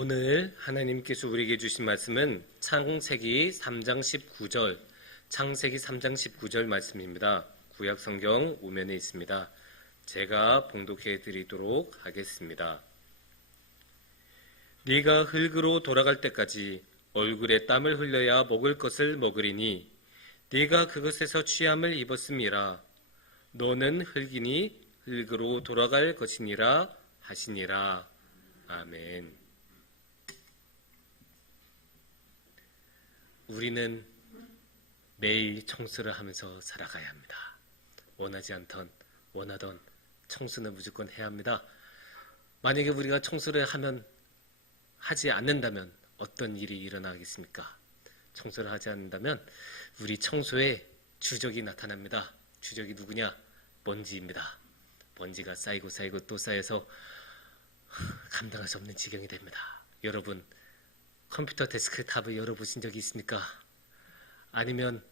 오늘 하나님께서 우리에게 주신 말씀은 창세기 3장 19절, 창세기 3장 19절 말씀입니다. 구약 성경 우면에 있습니다. 제가 봉독해 드리도록 하겠습니다. 네가 흙으로 돌아갈 때까지 얼굴에 땀을 흘려야 먹을 것을 먹으리니 네가 그것에서 취함을 입었음이라. 너는 흙이니 흙으로 돌아갈 것이니라 하시니라. 아멘. 우리는 매일 청소를 하면서 살아가야 합니다. 원하지 않던, 원하던 청소는 무조건 해야 합니다. 만약에 우리가 청소를 하지 않는다면 어떤 일이 일어나겠습니까? 청소를 하지 않는다면 우리 청소에 주적이 나타납니다. 주적이 누구냐? 먼지입니다. 먼지가 쌓이고 쌓이고 또 쌓여서 감당할 수 없는 지경이 됩니다. 여러분, 컴퓨터 데스크탑을 열어보신 적이 있습니까? 아니면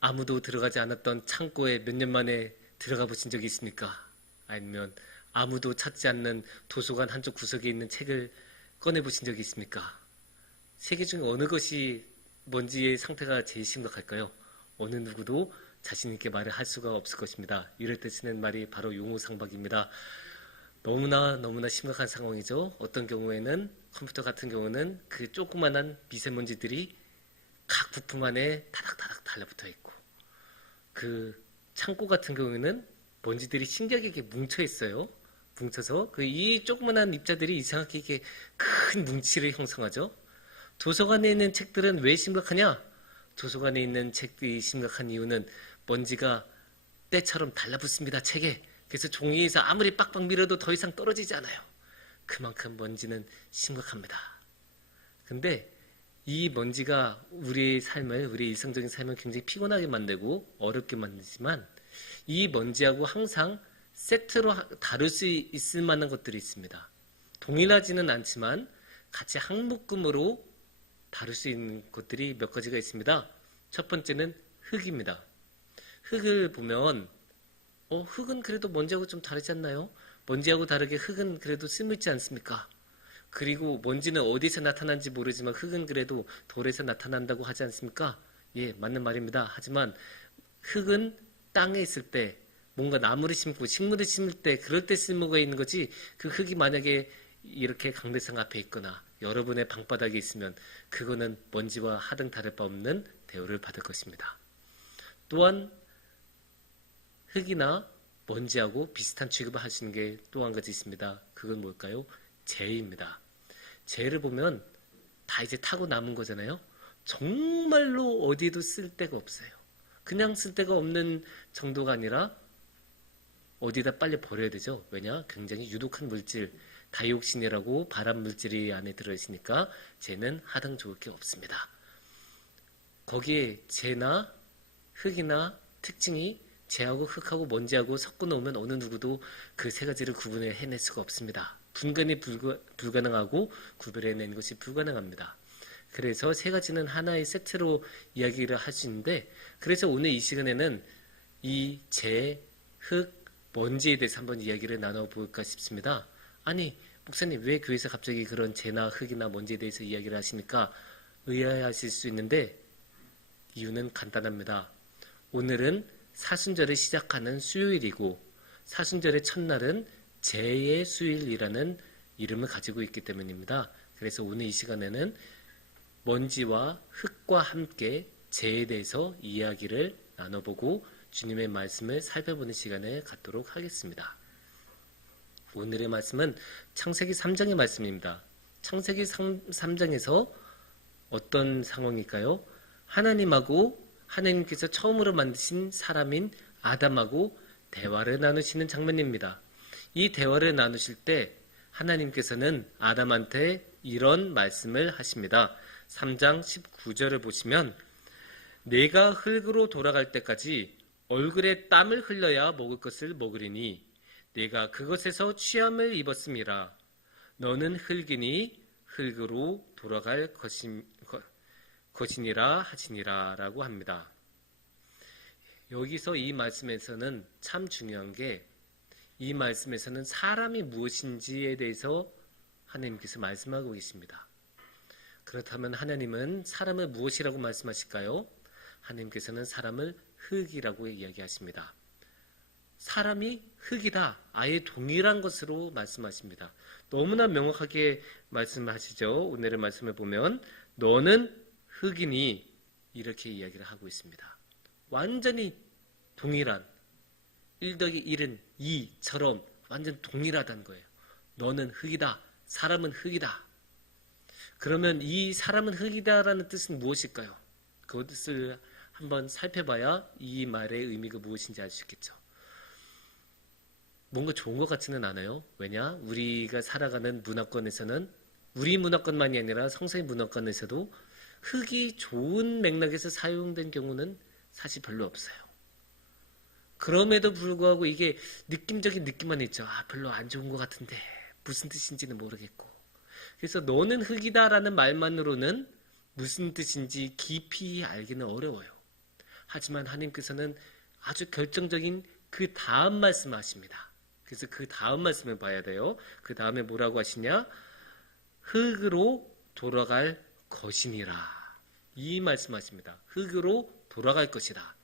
아무도 들어가지 않았던 창고에 몇 년 만에 들어가 보신 적이 있습니까? 아니면 아무도 찾지 않는 도서관 한쪽 구석에 있는 책을 꺼내보신 적이 있습니까? 세 개 중에 어느 것이 먼지의 상태가 제일 심각할까요? 어느 누구도 자신 있게 말을 할 수가 없을 것입니다. 이럴 때 쓰는 말이 바로 용호상박입니다. 너무나 심각한 상황이죠. 어떤 경우에는 컴퓨터 같은 경우는 그 조그만한 미세먼지들이 각 부품 안에 타닥타닥 달라붙어 있고, 그 창고 같은 경우에는 먼지들이 신기하게 뭉쳐 있어요. 뭉쳐서 이 조그만한 입자들이 이상하게 이렇게 큰 뭉치를 형성하죠. 도서관에 있는 책들은 왜 심각하냐? 도서관에 있는 책들이 심각한 이유는 먼지가 때처럼 달라붙습니다. 책에. 그래서 종이에서 아무리 빡빡 밀어도 더 이상 떨어지지 않아요. 그만큼 먼지는 심각합니다. 근데 이 먼지가 우리의 삶을, 우리 일상적인 삶을 굉장히 피곤하게 만들고 어렵게 만들지만, 이 먼지하고 항상 세트로 다룰 수 있을 만한 것들이 있습니다. 동일하지는 않지만 같이 한묶음으로 다룰 수 있는 것들이 몇 가지가 있습니다. 첫 번째는 흙입니다. 흙을 보면 흙은 그래도 먼지하고 좀 다르지 않나요? 먼지하고 다르게 흙은 그래도 스물지 않습니까? 그리고 먼지는 어디서 나타나는지 모르지만 흙은 그래도 돌에서 나타난다고 하지 않습니까? 예, 맞는 말입니다. 하지만 흙은 땅에 있을 때, 뭔가 나무를 심고 식물을 심을 때, 그럴 때 쓸모가 있는 거지, 그 흙이 만약에 이렇게 강대상 앞에 있거나 여러분의 방바닥에 있으면 그거는 먼지와 하등 다를 바 없는 대우를 받을 것입니다. 또한 흙이나 먼지하고 비슷한 취급을 하시는 게 또 한 가지 있습니다. 그건 뭘까요? 재입니다. 재를 보면 다 이제 타고 남은 거잖아요. 정말로 어디에도 쓸 데가 없어요. 그냥 쓸 데가 없는 정도가 아니라 어디다 빨리 버려야 되죠. 왜냐? 굉장히 유독한 물질, 다이옥신이라고 발암 물질이 안에 들어있으니까 재는 하등 좋을 게 없습니다. 거기에 재나 흙이나 특징이 재하고 흙하고 먼지하고 섞어 놓으면 어느 누구도 그 세 가지를 구분해 해낼 수가 없습니다. 분간이 불가능하고 구별해내는 것이 불가능합니다. 그래서 세 가지는 하나의 세트로 이야기를 할 수 있는데, 그래서 오늘 이 시간에는 이 재, 흙, 먼지에 대해서 한번 이야기를 나눠볼까 싶습니다. 아니, 목사님 왜 교회에서 갑자기 그런 재나 흙이나 먼지에 대해서 이야기를 하십니까? 의아해하실 수 있는데 이유는 간단합니다. 오늘은 사순절을 시작하는 수요일이고, 사순절의 첫날은 재의 수일이라는 이름을 가지고 있기 때문입니다. 그래서 오늘 이 시간에는 먼지와 흙과 함께 재에 대해서 이야기를 나눠보고 주님의 말씀을 살펴보는 시간을 갖도록 하겠습니다. 오늘의 말씀은 창세기 3장의 말씀입니다. 창세기 3장에서 어떤 상황일까요? 하나님께서 처음으로 만드신 사람인 아담하고 대화를 나누시는 장면입니다. 이 대화를 나누실 때 하나님께서는 아담한테 이런 말씀을 하십니다. 3장 19절을 보시면 내가 흙으로 돌아갈 때까지 얼굴에 땀을 흘려야 먹을 것을 먹으리니 내가 그것에서 취함을 입었음이라. 너는 흙이니 흙으로 돌아갈 것이니라 하시니라 라고 합니다. 여기서 이 말씀에서는 참 중요한 게, 이 말씀에서는 사람이 무엇인지에 대해서 하나님께서 말씀하고 계십니다. 그렇다면 하나님은 사람을 무엇이라고 말씀하실까요? 하나님께서는 사람을 흙이라고 이야기하십니다. 사람이 흙이다. 아예 동일한 것으로 말씀하십니다. 너무나 명확하게 말씀하시죠. 오늘의 말씀을 보면 너는 흙이니 이렇게 이야기를 하고 있습니다. 완전히 동일한 1 더하기 1은 2처럼 완전 동일하다는 거예요. 너는 흙이다. 사람은 흙이다. 그러면 이 사람은 흙이다라는 뜻은 무엇일까요? 그것을 한번 살펴봐야 이 말의 의미가 무엇인지 알 수 있겠죠. 뭔가 좋은 것 같지는 않아요. 왜냐? 우리가 살아가는 문화권에서는 우리 문화권만이 아니라 성서의 문화권에서도 흙이 좋은 맥락에서 사용된 경우는 사실 별로 없어요. 그럼에도 불구하고 이게 느낌적인 느낌만 있죠. 별로 안 좋은 것 같은데 무슨 뜻인지는 모르겠고. 그래서 너는 흙이다라는 말만으로는 무슨 뜻인지 깊이 알기는 어려워요. 하지만 하나님께서는 아주 결정적인 그 다음 말씀을 하십니다. 그래서 그 다음 말씀을 봐야 돼요. 그 다음에 뭐라고 하시냐? 흙으로 돌아갈 것이니라. 이 말씀하십니다. 흙으로 돌아갈 것이다.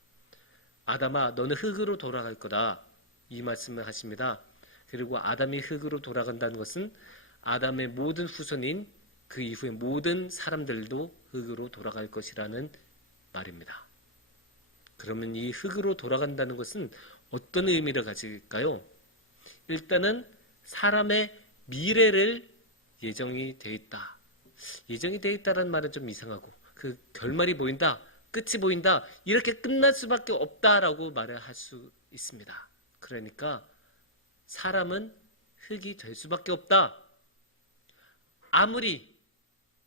아담아, 너는 흙으로 돌아갈 거다. 이 말씀을 하십니다. 그리고 아담이 흙으로 돌아간다는 것은 아담의 모든 후손인 그 이후의 모든 사람들도 흙으로 돌아갈 것이라는 말입니다. 그러면 이 흙으로 돌아간다는 것은 어떤 의미를 가질까요? 일단은 사람의 미래를 예정이 되어 있다. 예정이 되어 있다는 말은 좀 이상하고 그 결말이 보인다, 끝이 보인다 이렇게 끝날 수밖에 없다라고 말을 할 수 있습니다. 그러니까 사람은 흙이 될 수밖에 없다. 아무리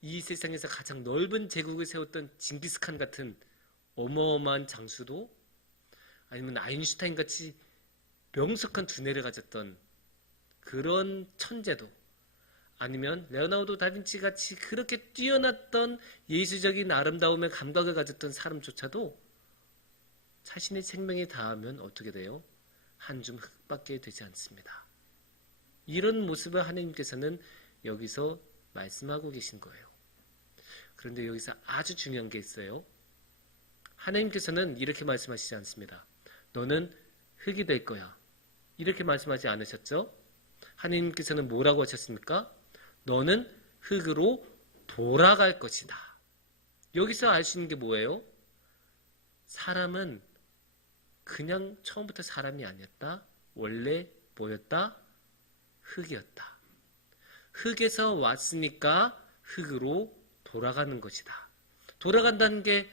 이 세상에서 가장 넓은 제국을 세웠던 징기스칸 같은 어마어마한 장수도 아니면 아인슈타인 같이 명석한 두뇌를 가졌던 그런 천재도 아니면 레오나르도 다빈치 같이 그렇게 뛰어났던 예술적인 아름다움의 감각을 가졌던 사람조차도 자신의 생명이 다하면 어떻게 돼요? 한 줌 흙밖에 되지 않습니다. 이런 모습을 하나님께서는 여기서 말씀하고 계신 거예요. 그런데 여기서 아주 중요한 게 있어요. 하나님께서는 이렇게 말씀하시지 않습니다. 너는 흙이 될 거야. 이렇게 말씀하지 않으셨죠? 하나님께서는 뭐라고 하셨습니까? 너는 흙으로 돌아갈 것이다. 여기서 알 수 있는 게 뭐예요? 사람은 그냥 처음부터 사람이 아니었다. 원래 뭐였다? 흙이었다. 흙에서 왔으니까 흙으로 돌아가는 것이다. 돌아간다는 게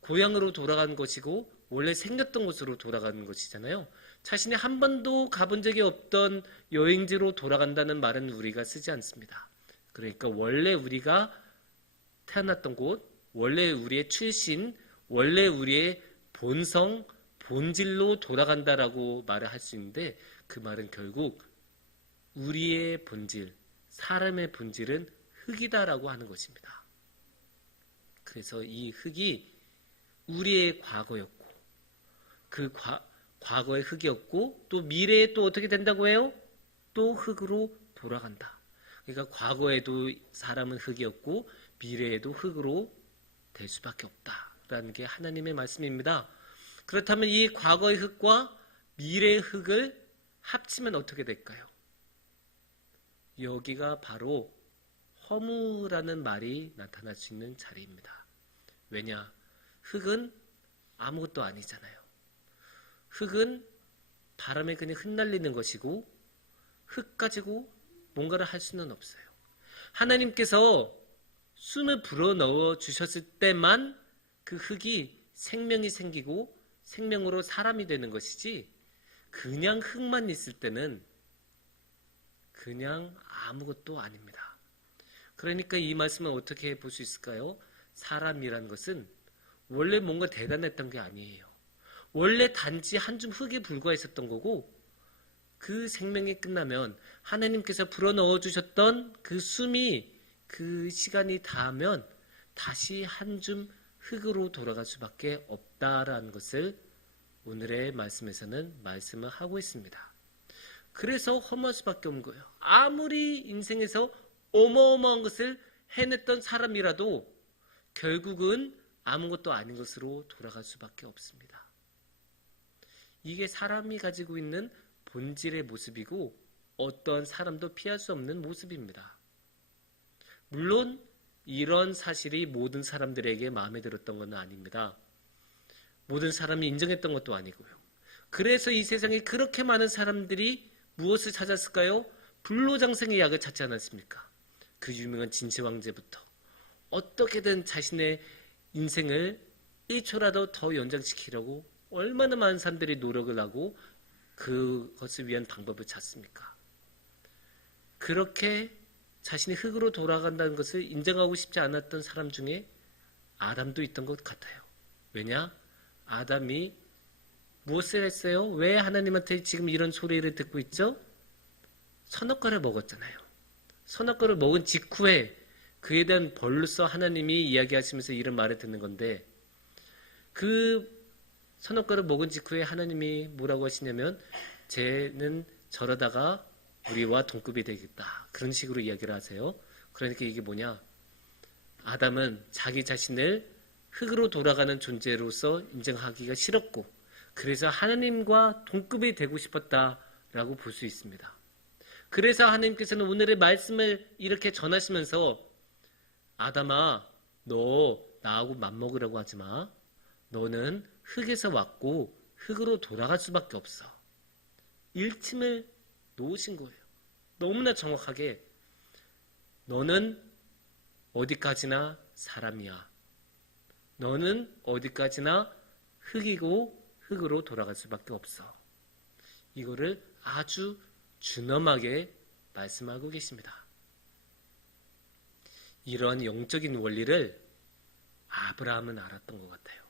고향으로 돌아가는 것이고 원래 생겼던 곳으로 돌아가는 것이잖아요. 자신이 한 번도 가본 적이 없던 여행지로 돌아간다는 말은 우리가 쓰지 않습니다. 그러니까 원래 우리가 태어났던 곳, 원래 우리의 출신, 원래 우리의 본성, 본질로 돌아간다라고 말을 할 수 있는데 그 말은 결국 우리의 본질, 사람의 본질은 흙이다라고 하는 것입니다. 그래서 이 흙이 우리의 과거였고 그 과거의 흙이었고 또 미래에 또 어떻게 된다고 해요? 또 흙으로 돌아간다. 그러니까 과거에도 사람은 흙이었고 미래에도 흙으로 될 수밖에 없다라는 게 하나님의 말씀입니다. 그렇다면 이 과거의 흙과 미래의 흙을 합치면 어떻게 될까요? 여기가 바로 허무라는 말이 나타날 수 있는 자리입니다. 왜냐? 흙은 아무것도 아니잖아요. 흙은 바람에 그냥 흩날리는 것이고 흙 가지고 뭔가를 할 수는 없어요. 하나님께서 숨을 불어넣어 주셨을 때만 그 흙이 생명이 생기고 생명으로 사람이 되는 것이지 그냥 흙만 있을 때는 그냥 아무것도 아닙니다. 그러니까 이 말씀을 어떻게 볼 수 있을까요? 사람이란 것은 원래 뭔가 대단했던 게 아니에요. 원래 단지 한 줌 흙에 불과했었던 거고 그 생명이 끝나면 하나님께서 불어넣어 주셨던 그 숨이 그 시간이 닿으면 다시 한 줌 흙으로 돌아갈 수밖에 없다라는 것을 오늘의 말씀에서는 말씀을 하고 있습니다. 그래서 허무할 수밖에 없는 거예요. 아무리 인생에서 어마어마한 것을 해냈던 사람이라도 결국은 아무것도 아닌 것으로 돌아갈 수밖에 없습니다. 이게 사람이 가지고 있는 본질의 모습이고 어떠한 사람도 피할 수 없는 모습입니다. 물론 이런 사실이 모든 사람들에게 마음에 들었던 건 아닙니다. 모든 사람이 인정했던 것도 아니고요. 그래서 이 세상에 그렇게 많은 사람들이 무엇을 찾았을까요? 불로장생의 약을 찾지 않았습니까? 그 유명한 진시황제부터 어떻게든 자신의 인생을 1초라도 더 연장시키려고 얼마나 많은 사람들이 노력을 하고 그것을 위한 방법을 찾습니까? 그렇게 자신이 흙으로 돌아간다는 것을 인정하고 싶지 않았던 사람 중에 아담도 있던 것 같아요. 왜냐? 아담이 무엇을 했어요? 왜 하나님한테 지금 이런 소리를 듣고 있죠? 선악과를 먹었잖아요. 선악과를 먹은 직후에 그에 대한 벌로서 하나님이 이야기하시면서 이런 말을 듣는 건데, 그 선악과를 먹은 직후에 하나님이 뭐라고 하시냐면 쟤는 저러다가 우리와 동급이 되겠다, 그런 식으로 이야기를 하세요. 그러니까 이게 뭐냐, 아담은 자기 자신을 흙으로 돌아가는 존재로서 인정하기가 싫었고 그래서 하나님과 동급이 되고 싶었다라고 볼 수 있습니다. 그래서 하나님께서는 오늘의 말씀을 이렇게 전하시면서 아담아, 너 나하고 맘먹으라고 하지 마. 너는 흙에서 왔고 흙으로 돌아갈 수밖에 없어. 일침을 놓으신 거예요. 너무나 정확하게 너는 어디까지나 사람이야. 너는 어디까지나 흙이고 흙으로 돌아갈 수밖에 없어. 이거를 아주 준엄하게 말씀하고 계십니다. 이러한 영적인 원리를 아브라함은 알았던 것 같아요.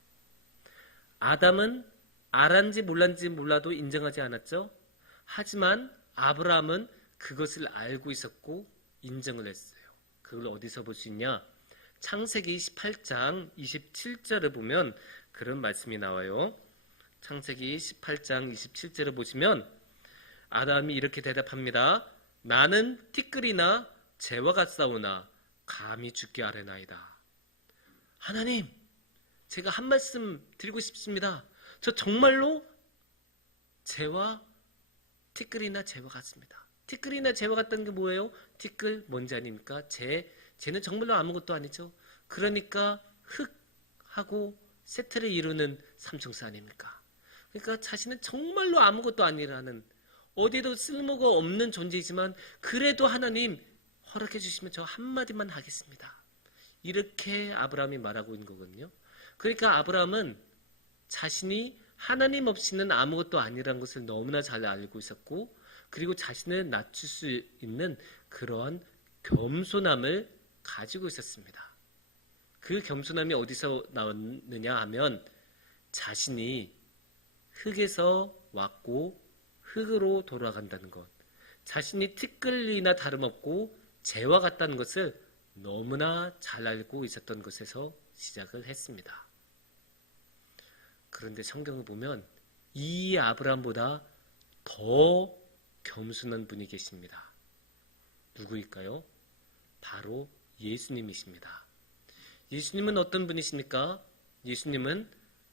아담은 알았는지 몰랐는지 몰라도 인정하지 않았죠. 하지만 아브라함은 그것을 알고 있었고 인정을 했어요. 그걸 어디서 볼 수 있냐? 창세기 18장 27절을 보면 그런 말씀이 나와요. 창세기 18장 27절을 보시면 아담이 이렇게 대답합니다. 나는 티끌이나 재와 같사오나 감히 죽게 아뢰나이다. 하나님, 제가 한 말씀 드리고 싶습니다. 저 정말로 재와 티끌이나 재와 같습니다. 티끌이나 재와 같다는 게 뭐예요? 티끌 뭔지 아닙니까? 쟤는 정말로 아무것도 아니죠. 그러니까 흙하고 세트를 이루는 삼총사 아닙니까? 그러니까 자신은 정말로 아무것도 아니라는, 어디에도 쓸모가 없는 존재이지만 그래도 하나님 허락해 주시면 저 한마디만 하겠습니다. 이렇게 아브라함이 말하고 있는 거거든요. 그러니까 아브라함은 자신이 하나님 없이는 아무것도 아니라는 것을 너무나 잘 알고 있었고, 그리고 자신을 낮출 수 있는 그러한 겸손함을 가지고 있었습니다. 그 겸손함이 어디서 나왔느냐 하면 자신이 흙에서 왔고 흙으로 돌아간다는 것, 자신이 티끌이나 다름없고 재와 같다는 것을 너무나 잘 알고 있었던 것에서 시작을 했습니다. 그런데 성경을 보면 이 아브라함보다 더 겸손한 분이 계십니다. 누구일까요? 바로 예수님이십니다. 예수님은 어떤 분이십니까? 예수님은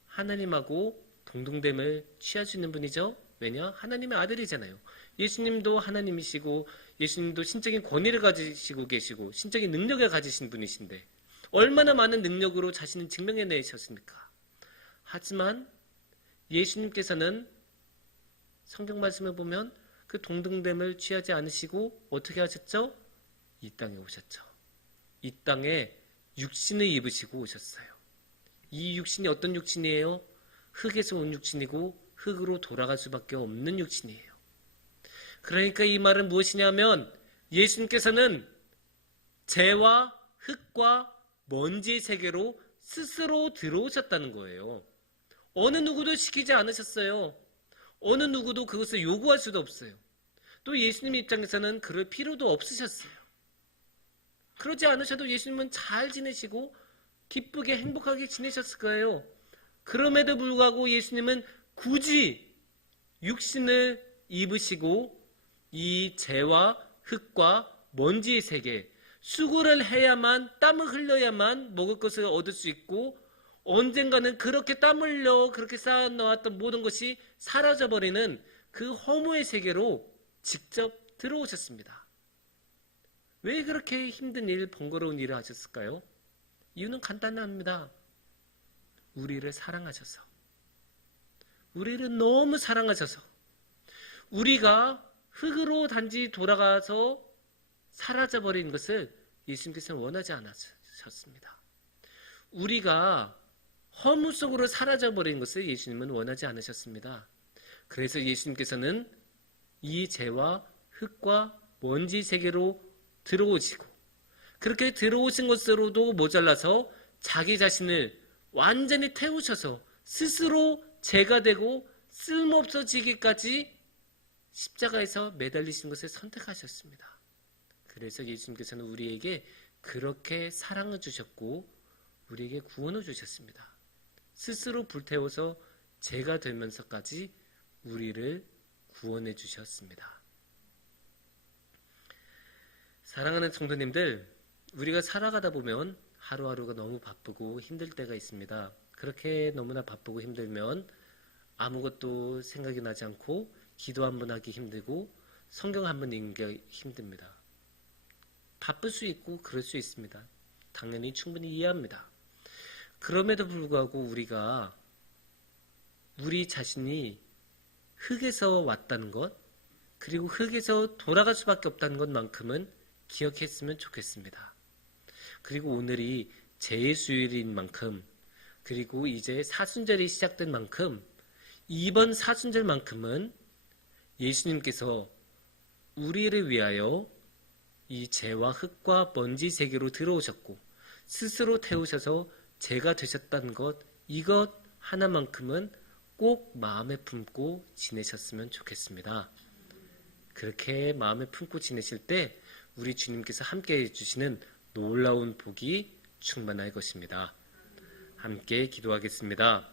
하나님하고 동등됨을 취하시는 분이죠. 왜냐? 하나님의 아들이잖아요. 예수님도 하나님이시고 예수님도 신적인 권위를 가지시고 계시고 신적인 능력을 가지신 분이신데 얼마나 많은 능력으로 자신을 증명해내셨습니까? 하지만 예수님께서는 성경 말씀을 보면 그 동등됨을 취하지 않으시고 어떻게 하셨죠? 이 땅에 오셨죠. 이 땅에 육신을 입으시고 오셨어요. 이 육신이 어떤 육신이에요? 흙에서 온 육신이고 흙으로 돌아갈 수밖에 없는 육신이에요. 그러니까 이 말은 무엇이냐면 예수님께서는 재와 흙과 먼지의 세계로 스스로 들어오셨다는 거예요. 어느 누구도 시키지 않으셨어요. 어느 누구도 그것을 요구할 수도 없어요. 또 예수님 입장에서는 그럴 필요도 없으셨어요. 그러지 않으셔도 예수님은 잘 지내시고 기쁘게 행복하게 지내셨을 거예요. 그럼에도 불구하고 예수님은 굳이 육신을 입으시고 이 재와 흙과 먼지의 세계, 수고를 해야만, 땀을 흘려야만 먹을 것을 얻을 수 있고, 언젠가는 그렇게 땀 흘려 그렇게 쌓아놓았던 모든 것이 사라져버리는 그 허무의 세계로 직접 들어오셨습니다. 왜 그렇게 힘든 일, 번거로운 일을 하셨을까요? 이유는 간단합니다. 우리를 사랑하셔서, 우리를 너무 사랑하셔서, 우리가 흙으로 단지 돌아가서 사라져버린 것을 예수님께서는 원하지 않으셨습니다. 우리가 허무 속으로 사라져버린 것을 예수님은 원하지 않으셨습니다. 그래서 예수님께서는 이 죄와 흙과 먼지 세계로 들어오시고, 그렇게 들어오신 것으로도 모자라서 자기 자신을 완전히 태우셔서 스스로 죄가 되고 쓸모없어지기까지 십자가에서 매달리신 것을 선택하셨습니다. 그래서 예수님께서는 우리에게 그렇게 사랑을 주셨고 우리에게 구원을 주셨습니다. 스스로 불태워서 죄가 되면서까지 우리를 구원해 주셨습니다. 사랑하는 성도님들, 우리가 살아가다 보면 하루하루가 너무 바쁘고 힘들 때가 있습니다. 그렇게 너무나 바쁘고 힘들면 아무것도 생각이 나지 않고 기도 한번 하기 힘들고 성경 한번 읽기 힘듭니다. 바쁠 수 있고 그럴 수 있습니다. 당연히 충분히 이해합니다. 그럼에도 불구하고 우리가 우리 자신이 흙에서 왔다는 것, 그리고 흙에서 돌아갈 수밖에 없다는 것만큼은 기억했으면 좋겠습니다. 그리고 오늘이 제수일인 만큼, 그리고 이제 사순절이 시작된 만큼, 이번 사순절만큼은 예수님께서 우리를 위하여 이 죄와 흙과 먼지 세계로 들어오셨고 스스로 태우셔서 죄가 되셨다는 것, 이것 하나만큼은 꼭 마음에 품고 지내셨으면 좋겠습니다. 그렇게 마음에 품고 지내실 때 우리 주님께서 함께 해주시는 놀라운 복이 충만할 것입니다. 함께 기도하겠습니다.